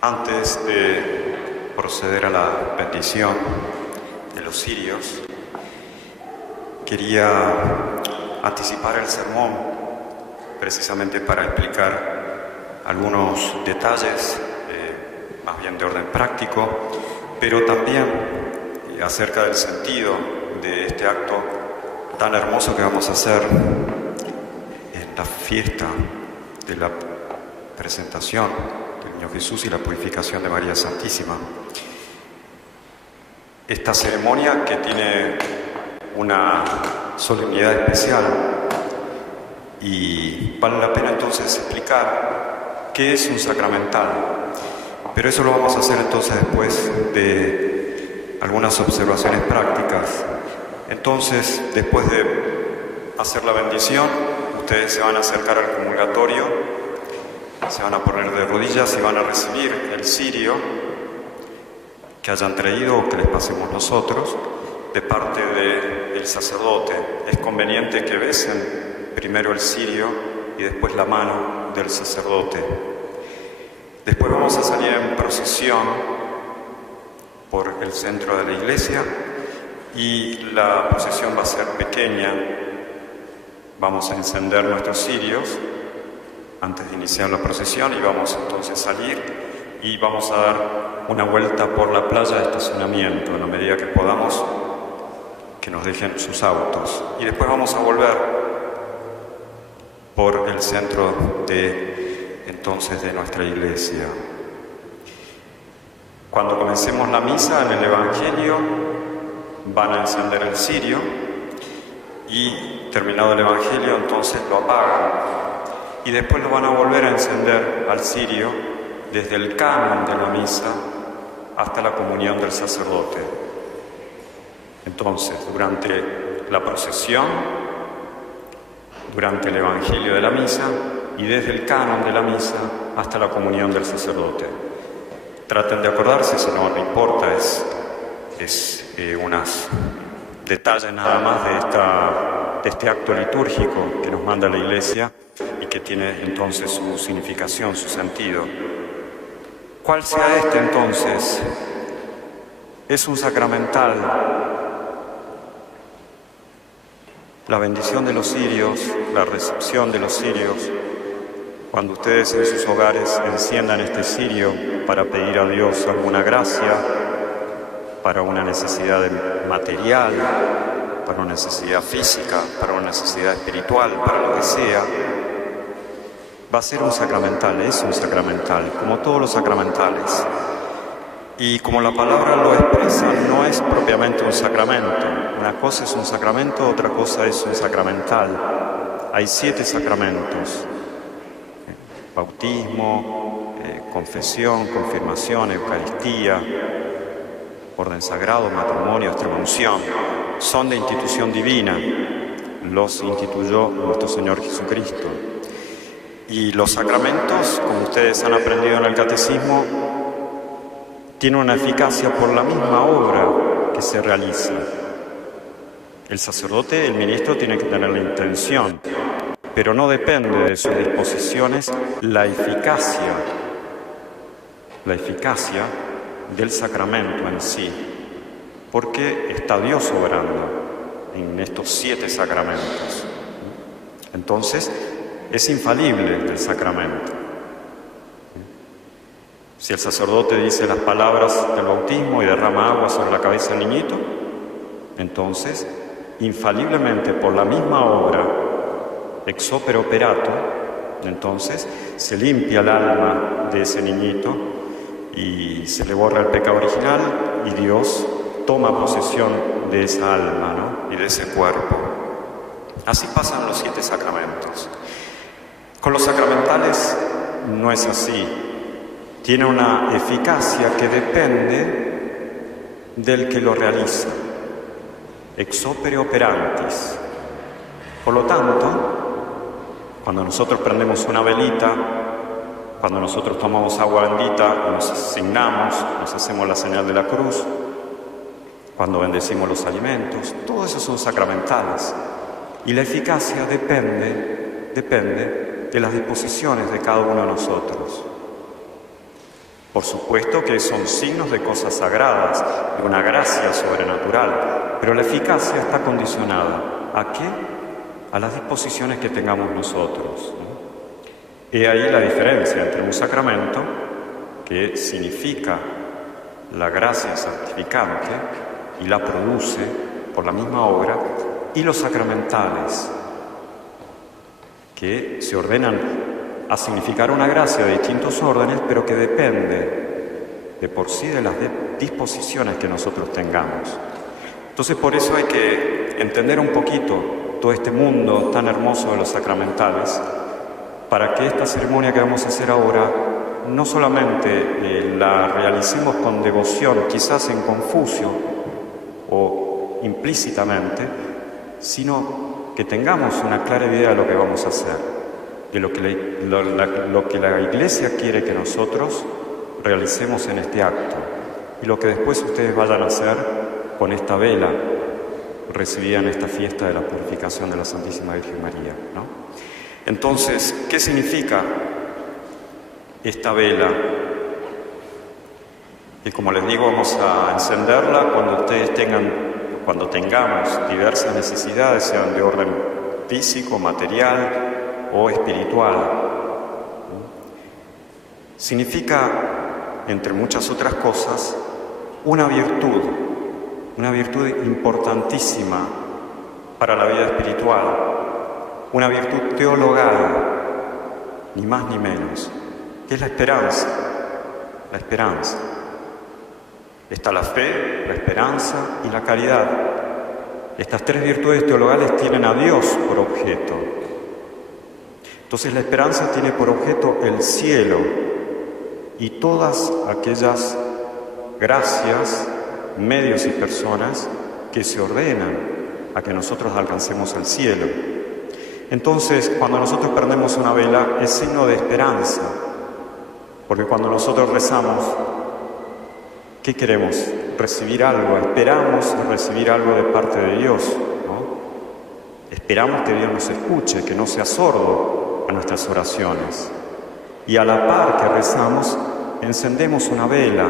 Antes de proceder a la bendición de los cirios, quería anticipar el sermón precisamente para explicar algunos detalles, más bien de orden práctico, pero también acerca del sentido de este acto tan hermoso que vamos a hacer en la fiesta de la presentación del Niño Jesús y la purificación de María Santísima. Esta ceremonia, que tiene una solemnidad especial, y vale la pena entonces explicar qué es un sacramental, pero eso lo vamos a hacer entonces después de algunas observaciones prácticas. Entonces, después de hacer la bendición, ustedes se van a acercar al comulgatorio, se van a poner de rodillas y van a recibir el cirio que hayan traído o que les pasemos nosotros de parte del sacerdote. Es conveniente que besen primero el cirio y después la mano del sacerdote. Después vamos a salir en procesión por el centro de la iglesia y la procesión va a ser pequeña. Vamos a encender nuestros cirios antes de iniciar la procesión y vamos entonces a salir y vamos a dar una vuelta por la playa de estacionamiento en la medida que podamos, que nos dejen sus autos, y después vamos a volver por el centro de nuestra iglesia. Cuando comencemos la misa en el Evangelio van a encender el cirio y terminado el Evangelio entonces lo apagan y después lo van a volver a encender al cirio desde el canon de la misa hasta la comunión del sacerdote. Entonces, durante la procesión, durante el Evangelio de la misa y desde el canon de la misa hasta la comunión del sacerdote. Traten de acordarse, si no importa, es unos detalles nada más de este acto litúrgico que nos manda la Iglesia y que tiene entonces su significación, su sentido. ¿Cuál sea este entonces? Es un sacramental. La bendición de los cirios, la recepción de los cirios, cuando ustedes en sus hogares enciendan este cirio para pedir a Dios alguna gracia, para una necesidad material, para una necesidad física, para una necesidad espiritual, para lo que sea, va a ser un sacramental, es un sacramental, como todos los sacramentales. Y como la palabra lo expresa, no es propiamente un sacramento. Una cosa es un sacramento, otra cosa es un sacramental. Hay 7 sacramentos: bautismo, confesión, confirmación, Eucaristía, orden sagrado, matrimonio, extremaunción. Son de institución divina, los instituyó nuestro Señor Jesucristo. Y los sacramentos, como ustedes han aprendido en el catecismo, tienen una eficacia por la misma obra que se realiza. El sacerdote, el ministro, tiene que tener la intención, pero no depende de sus disposiciones la eficacia del sacramento en sí, porque está Dios obrando en estos 7 sacramentos. Entonces, es infalible el sacramento. Si el sacerdote dice las palabras del bautismo y derrama agua sobre la cabeza del niñito, entonces, infaliblemente por la misma obra, ex opere operato, entonces se limpia el alma de ese niñito y se le borra el pecado original y Dios toma posesión de esa alma, ¿no? Y de ese cuerpo. Así pasan los 7 sacramentos. Con los sacramentales no es así. Tiene una eficacia que depende del que lo realiza. Ex opere operantis. Por lo tanto, cuando nosotros prendemos una velita, cuando nosotros tomamos agua bendita, nos asignamos, nos hacemos la señal de la cruz, cuando bendecimos los alimentos, todo eso son sacramentales. Y la eficacia depende de las disposiciones de cada uno de nosotros. Por supuesto que son signos de cosas sagradas, de una gracia sobrenatural, pero la eficacia está condicionada ¿a qué? A las disposiciones que tengamos nosotros, ¿no? He ahí la diferencia entre un sacramento, que significa la gracia santificante y la produce por la misma obra, y los sacramentales, que se ordenan a significar una gracia de distintos órdenes, pero que depende de por sí de las disposiciones que nosotros tengamos. Entonces, por eso hay que entender un poquito todo este mundo tan hermoso de los sacramentales, para que esta ceremonia que vamos a hacer ahora no solamente la realicemos con devoción, quizás en Confucio o implícitamente, sino que tengamos una clara idea de lo que vamos a hacer, de lo que la Iglesia quiere que nosotros realicemos en este acto, y lo que después ustedes vayan a hacer con esta vela recibida en esta fiesta de la purificación de la Santísima Virgen María, ¿no? Entonces, ¿qué significa esta vela? Y como les digo, vamos a encenderla cuando tengamos diversas necesidades, sean de orden físico, material o espiritual. Significa, entre muchas otras cosas, una virtud importantísima para la vida espiritual, una virtud teologal, ni más ni menos, que es la esperanza. La esperanza. Está la fe, la esperanza y la caridad. Estas tres virtudes teologales tienen a Dios por objeto. Entonces la esperanza tiene por objeto el cielo y todas aquellas gracias, medios y personas que se ordenan a que nosotros alcancemos el cielo. Entonces, cuando nosotros prendemos una vela, es signo de esperanza, porque cuando nosotros rezamos, ¿qué queremos? Recibir algo, esperamos recibir algo de parte de Dios, ¿no? Esperamos que Dios nos escuche, que no sea sordo a nuestras oraciones. Y a la par que rezamos, encendemos una vela,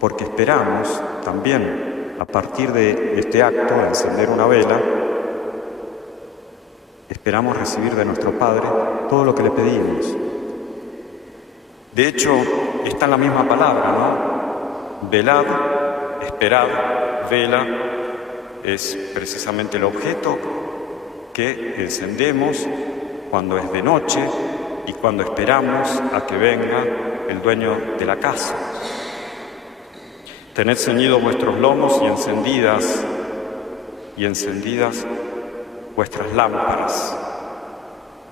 porque esperamos también, a partir de este acto de encender una vela, esperamos recibir de nuestro Padre todo lo que le pedimos. De hecho, está en la misma palabra, ¿no? Velad, esperad, vela, es precisamente el objeto que encendemos cuando es de noche y cuando esperamos a que venga el dueño de la casa. Tened ceñidos vuestros lomos y encendidas vuestras lámparas.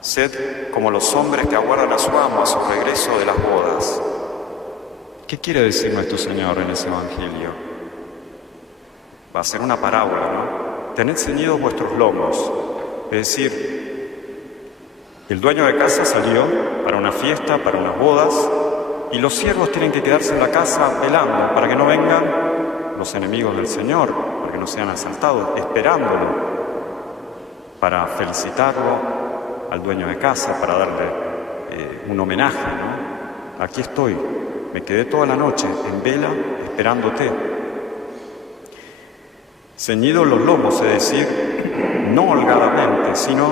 Sed como los hombres que aguardan a su amo a su regreso de las bodas. ¿Qué quiere decir nuestro Señor en ese Evangelio? Va a ser una parábola, ¿no? Tened ceñidos vuestros lomos. Es decir, el dueño de casa salió para una fiesta, para unas bodas, y los siervos tienen que quedarse en la casa velando para que no vengan los enemigos del Señor, para que no sean asaltados, esperándolo, para felicitarlo al dueño de casa, para darle un homenaje, ¿no? Aquí estoy, me quedé toda la noche en vela esperándote. Ceñidos los lomos, es decir, no holgadamente, sino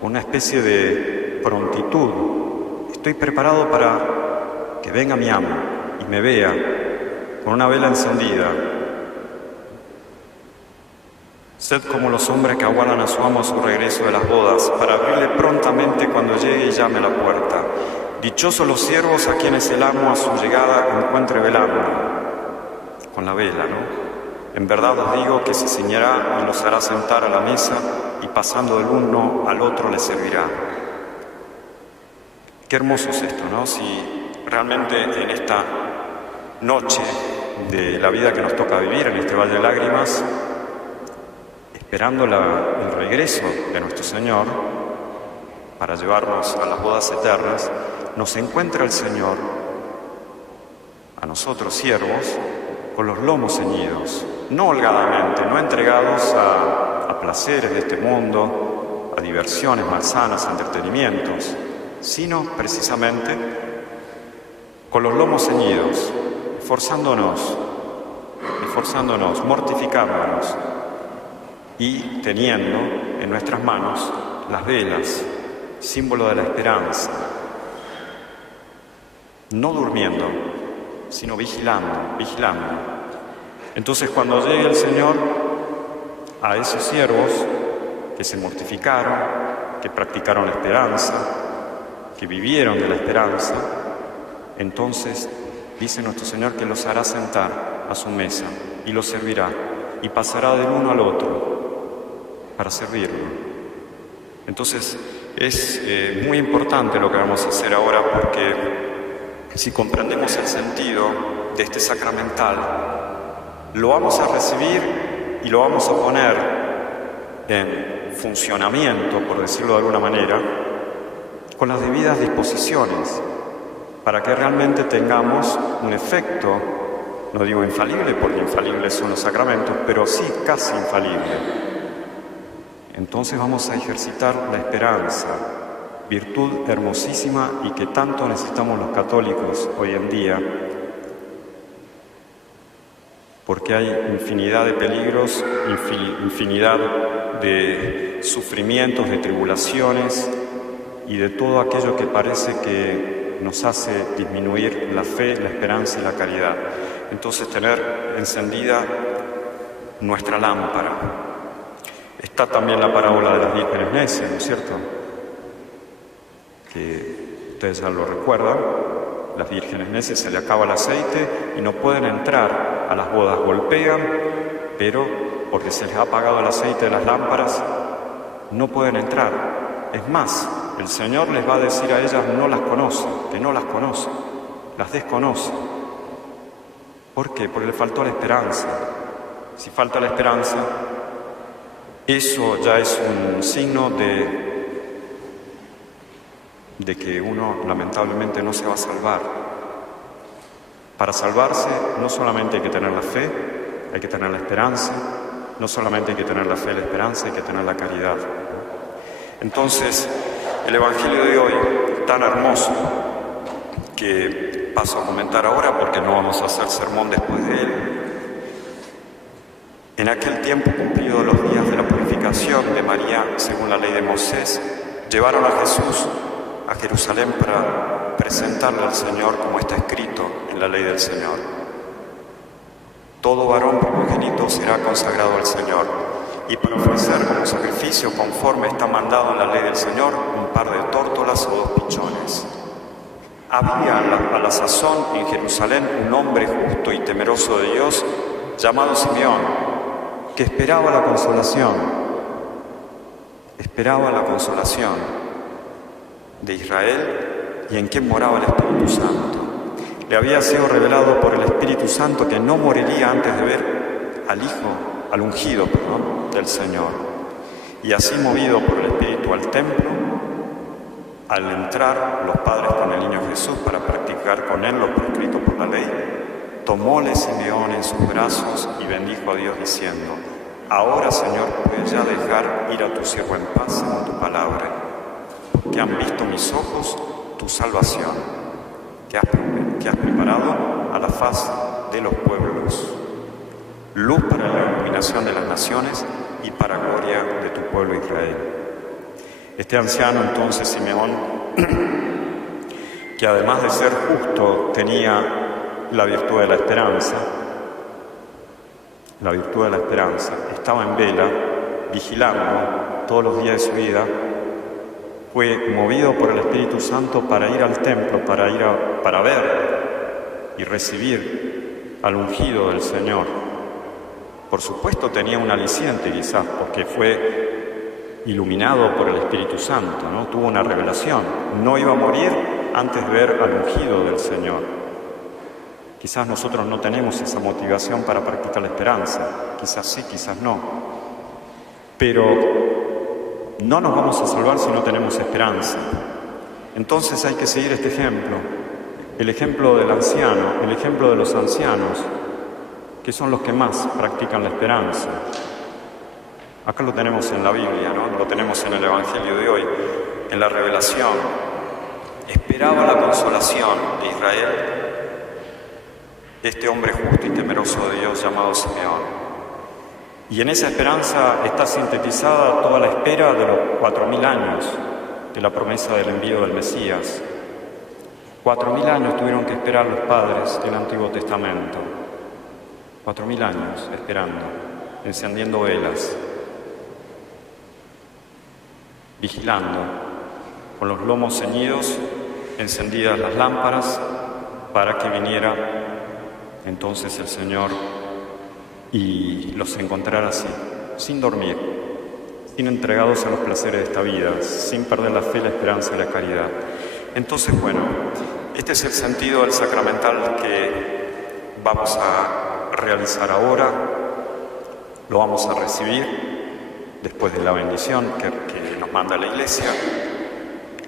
una especie de prontitud. Estoy preparado para que venga mi amo y me vea con una vela encendida. Sed como los hombres que aguardan a su amo a su regreso de las bodas, para abrirle prontamente cuando llegue y llame a la puerta. Dichosos los siervos a quienes el amo a su llegada encuentre velando, con la vela, ¿no? En verdad os digo que se ceñirá y los hará sentar a la mesa, y pasando del uno al otro les servirá. Qué hermoso es esto, ¿no? Si realmente en esta noche de la vida que nos toca vivir, en este valle de lágrimas, esperando el regreso de nuestro Señor para llevarnos a las bodas eternas, nos encuentra el Señor, a nosotros siervos, con los lomos ceñidos, no holgadamente, no entregados a placeres de este mundo, a diversiones malsanas, a entretenimientos, sino precisamente con los lomos ceñidos, esforzándonos, mortificándonos y teniendo en nuestras manos las velas, símbolo de la esperanza. No durmiendo, sino vigilando. Entonces, cuando llegue el Señor a esos siervos que se mortificaron, que practicaron la esperanza, que vivieron de la esperanza, entonces dice nuestro Señor que los hará sentar a su mesa y los servirá y pasará del uno al otro para servirlo. Entonces es muy importante lo que vamos a hacer ahora, porque si comprendemos el sentido de este sacramental, lo vamos a recibir y lo vamos a poner en funcionamiento, por decirlo de alguna manera, con las debidas disposiciones, para que realmente tengamos un efecto, no digo infalible, porque infalibles son los sacramentos, pero sí casi infalible. Entonces vamos a ejercitar la esperanza, virtud hermosísima y que tanto necesitamos los católicos hoy en día, porque hay infinidad de peligros, infinidad de sufrimientos, de tribulaciones y de todo aquello que parece que nos hace disminuir la fe, la esperanza y la caridad. Entonces, tener encendida nuestra lámpara. Está también la parábola de las vírgenes necias, ¿no es cierto? Que ustedes ya lo recuerdan. Las vírgenes necias, se le acaba el aceite y no pueden entrar a las bodas. Golpean, pero porque se les ha apagado el aceite de las lámparas, no pueden entrar. Es más, el Señor les va a decir a ellas: no las conoce, que no las conoce, las desconoce. ¿Por qué? Porque le faltó la esperanza. Si falta la esperanza, eso ya es un signo de que uno lamentablemente no se va a salvar. Para salvarse no solamente hay que tener la fe, hay que tener la esperanza, no solamente hay que tener la fe y la esperanza, hay que tener la caridad. Entonces, el Evangelio de hoy, tan hermoso, que paso a comentar ahora porque no vamos a hacer sermón después de él. En aquel tiempo, cumplidos los días de la purificación de María, según la ley de Moisés, llevaron a Jesús a Jerusalén para presentarle al Señor como está escrito en la ley del Señor. Todo varón primogénito será consagrado al Señor, y para ofrecer como sacrificio conforme está mandado en la ley del Señor, un par de tórtolas o 2 pichones. Había a la sazón en Jerusalén un hombre justo y temeroso de Dios, llamado Simeón, que esperaba la consolación de Israel, y en quien moraba el Espíritu Santo. Le había sido revelado por el Espíritu Santo que no moriría antes de ver al ungido del Señor. Y así, movido por el Espíritu al templo, al entrar los padres con el niño Jesús para practicar con él lo prescrito por la ley, tomóle Simeón en sus brazos y bendijo a Dios diciendo: ahora, Señor, puedes ya dejar ir a tu siervo en paz según tu palabra, porque han visto mis ojos tu salvación, que has preparado a la faz de los pueblos, luz para la iluminación de las naciones y para gloria de tu pueblo Israel. Este anciano, entonces, Simeón, que además de ser justo tenía la virtud de la esperanza, estaba en vela, vigilando todos los días de su vida, fue movido por el Espíritu Santo para ir al templo, para ver y recibir al ungido del Señor. Por supuesto tenía un aliciente quizás, porque fue iluminado por el Espíritu Santo, ¿no? Tuvo una revelación. No iba a morir antes de ver al ungido del Señor. Quizás nosotros no tenemos esa motivación para practicar la esperanza. Quizás sí, quizás no. Pero no nos vamos a salvar si no tenemos esperanza. Entonces hay que seguir este ejemplo. El ejemplo del anciano, el ejemplo de los ancianos, que son los que más practican la esperanza. Acá lo tenemos en la Biblia, ¿no? Lo tenemos en el Evangelio de hoy, en la revelación. esperaba la consolación de Israel, este hombre justo y temeroso de Dios llamado Simeón. Y en esa esperanza está sintetizada toda la espera de los 4000 años de la promesa del envío del Mesías. 4000 años tuvieron que esperar los padres del Antiguo Testamento. 4000 años esperando, encendiendo velas, vigilando, con los lomos ceñidos, encendidas las lámparas, para que viniera entonces el Señor y los encontrara así, sin dormir, sin entregados a los placeres de esta vida, sin perder la fe, la esperanza y la caridad. Entonces, bueno, este es el sentido del sacramental que vamos a realizar ahora. Lo vamos a recibir después de la bendición que nos manda la Iglesia.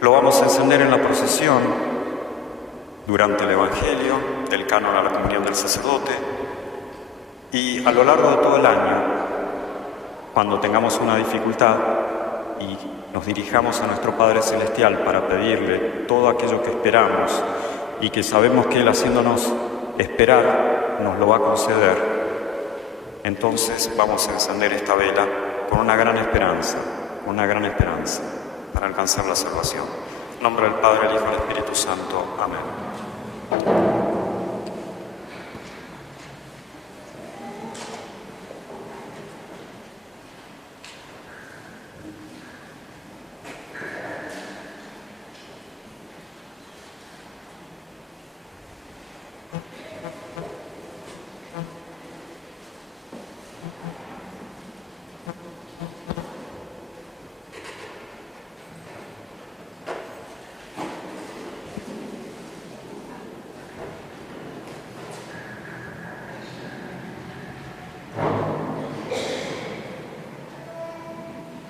Lo vamos a encender en la procesión durante el Evangelio, del canon a la comunión del sacerdote, y a lo largo de todo el año, cuando tengamos una dificultad y nos dirijamos a nuestro Padre Celestial para pedirle todo aquello que esperamos y que sabemos que Él, haciéndonos esperar, nos lo va a conceder, entonces vamos a encender esta vela con una gran esperanza, para alcanzar la salvación. En nombre del Padre, del Hijo y del Espíritu Santo. Amén.